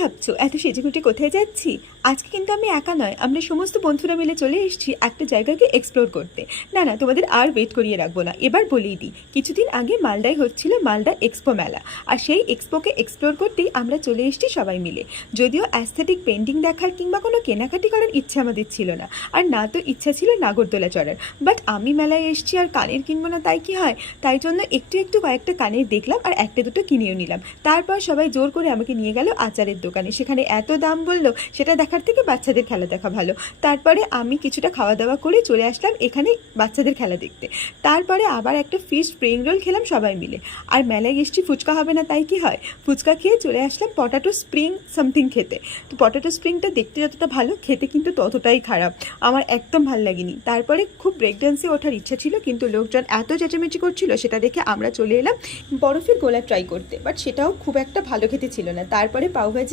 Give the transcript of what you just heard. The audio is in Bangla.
ভাবছো এত সেজেগুটে কোথায় যাচ্ছি? আজকে কিন্তু আমি একা নয়, আমরা সমস্ত বন্ধুরা মিলে চলে এসেছি একটা জায়গাকে এক্সপ্লোর করতে। না না, তোমাদের আর ওয়েট করিয়ে রাখবো না, এবার বলেই দিই। কিছুদিন আগে মালদায় হচ্ছিল মালদা এক্সপো মেলা, আর সেই এক্সপোকে এক্সপ্লোর করতেই আমরা চলে এসেছি সবাই মিলে। যদিও অ্যাস্থেটিক পেন্টিং দেখার কিংবা কোনো কেনাকাটি করার ইচ্ছা আমাদের ছিল না, আর না তো ইচ্ছা ছিল নাগরদোলা চড়ার। বাট আমি মেলায় এসেছি আর কানের কিনবো না তাই কি হয়? তাই জন্য একটু একটু কয়েকটা কানের দেখলাম আর একটা দুটো কিনেও নিলাম। তারপর সবাই জোর করে আমাকে নিয়ে গেল আচারের দোকানে, সেখানে এত দাম বললো সেটা দেখার থেকে বাচ্চাদের খেলা দেখা ভালো। তারপরে আমি কিছুটা খাওয়া দাওয়া করে চলে আসলাম এখানে বাচ্চাদের খেলা দেখতে। তারপরে আবার একটা ফিশ স্প্রিং রোল খেলাম সবাই মিলে। আর মেলায় এসছি ফুচকা হবে না তাই কি হয়, ফুচকা খেয়ে চলে আসলাম পটাটো স্প্রিং সামথিং খেতে। তো পটাটো স্প্রিংটা দেখতে যতটা ভালো, খেতে কিন্তু ততটাই খারাপ, আমার একদম ভাল লাগেনি। তারপরে খুব ব্রেক ডান্সে ওঠার ইচ্ছা ছিল, কিন্তু লোকজন এত চেঁচামেচি করছিল সেটা দেখে আমরা চলে এলাম বরফের গোলা ট্রাই করতে, বাট সেটাও খুব একটা ভালো খেতে ছিল না। তারপরে পাওভাজি